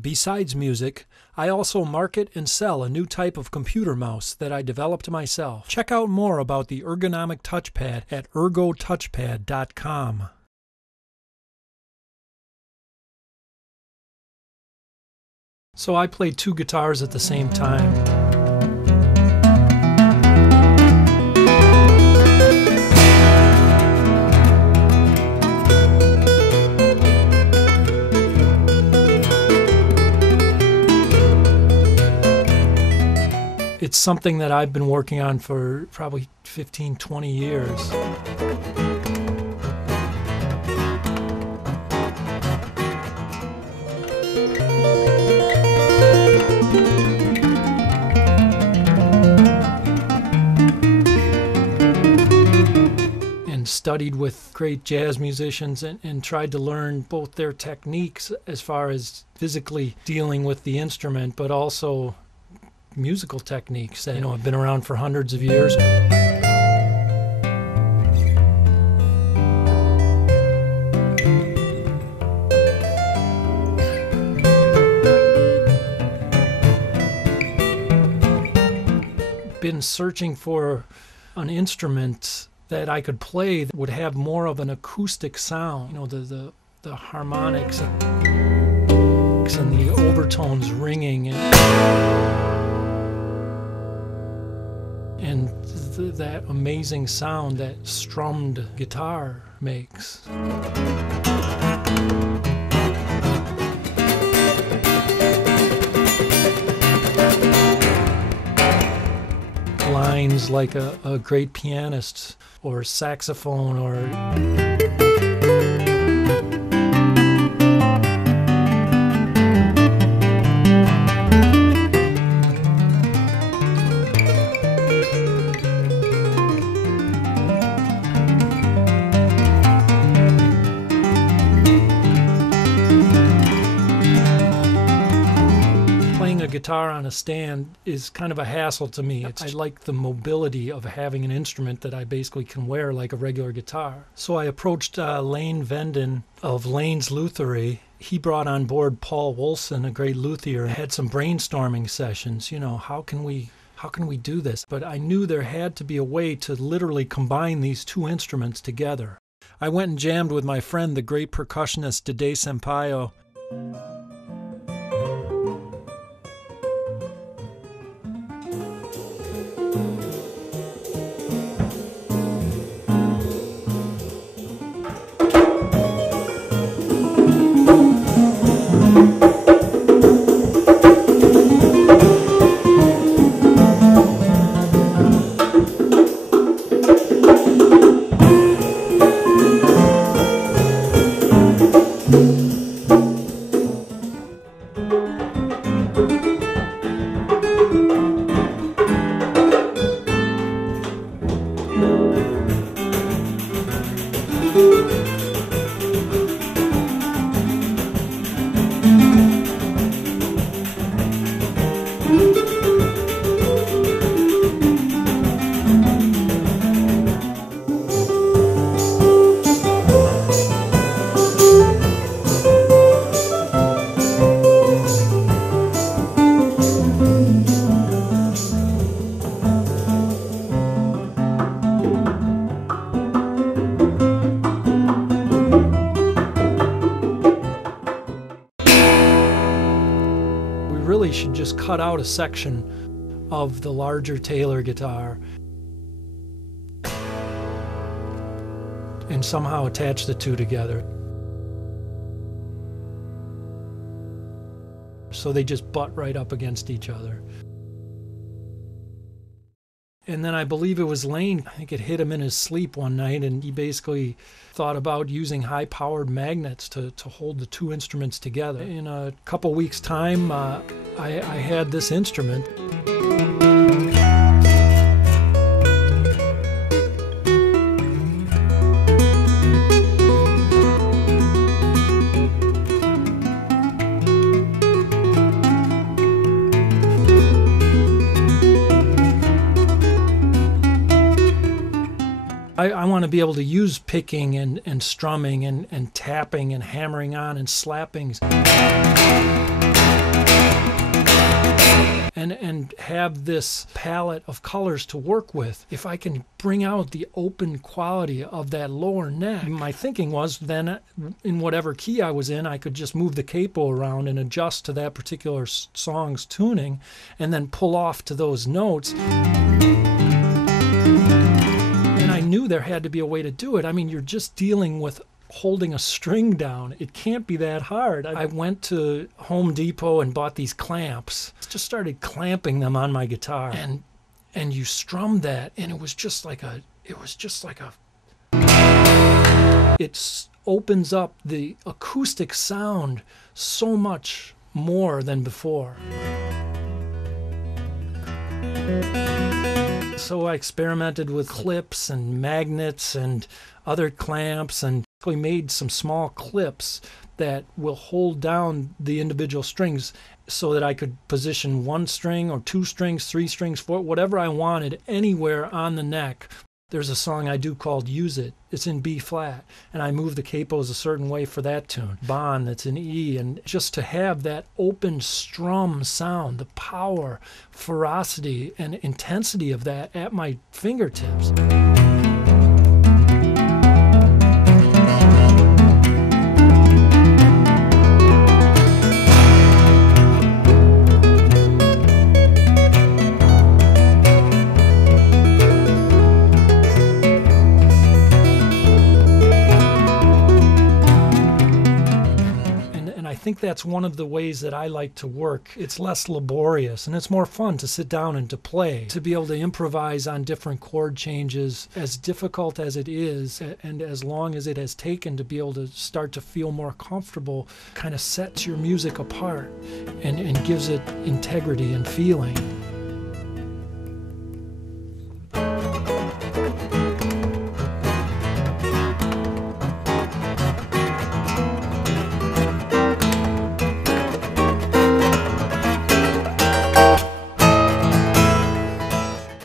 Besides music, I also market and sell a new type of computer mouse that I developed myself. Check out more about the ergonomic touchpad at ergotouchpad.com. So I play two guitars at the same time. It's something that I've been working on for probably 15, 20 years. And studied with great jazz musicians and tried to learn both their techniques as far as physically dealing with the instrument, but also musical techniques that have been around for hundreds of years. Been searching for an instrument that I could play that would have more of an acoustic sound. The harmonics and the overtones ringing and that amazing sound that strummed guitar makes. Lines like a great pianist or saxophone or guitar on a stand is kind of a hassle to me. I like the mobility of having an instrument that I basically can wear like a regular guitar. So I approached Lane Venden of Lane's Luthery. He brought on board Paul Wolson, a great luthier, and had some brainstorming sessions. How can we do this? But I knew there had to be a way to literally combine these two instruments together. I went and jammed with my friend, the great percussionist Dede Sampaio. Should just cut out a section of the larger Taylor guitar and somehow attach the two together. So they just butt right up against each other. And then I believe it was Lane, I think it hit him in his sleep one night, and he basically thought about using high-powered magnets to hold the two instruments together. In a couple weeks' time, I had this instrument. I want to be able to use picking and strumming and tapping and hammering on and slapping. have this palette of colors to work with, if I can bring out the open quality of that lower neck, my thinking was then in whatever key I was in, I could just move the capo around and adjust to that particular song's tuning and then pull off to those notes. And I knew there had to be a way to do it. I mean, you're just dealing with holding a string down. It can't be that hard. I went to Home Depot and bought these clamps. Just started clamping them on my guitar, and you strum that, and it opens up the acoustic sound so much more than before. So I experimented with clips and magnets and other clamps, and we made some small clips that will hold down the individual strings so that I could position one string or two strings, three strings, four, whatever I wanted, anywhere on the neck. There's a song I do called Use It. It's in B flat, and I move the capos a certain way for that tune. Bond, that's in E, and just to have that open strum sound, the power, ferocity, and intensity of that at my fingertips. I think that's one of the ways that I like to work. It's less laborious and it's more fun to sit down and to play, to be able to improvise on different chord changes, as difficult as it is and as long as it has taken to be able to start to feel more comfortable, kind of sets your music apart and gives it integrity and feeling.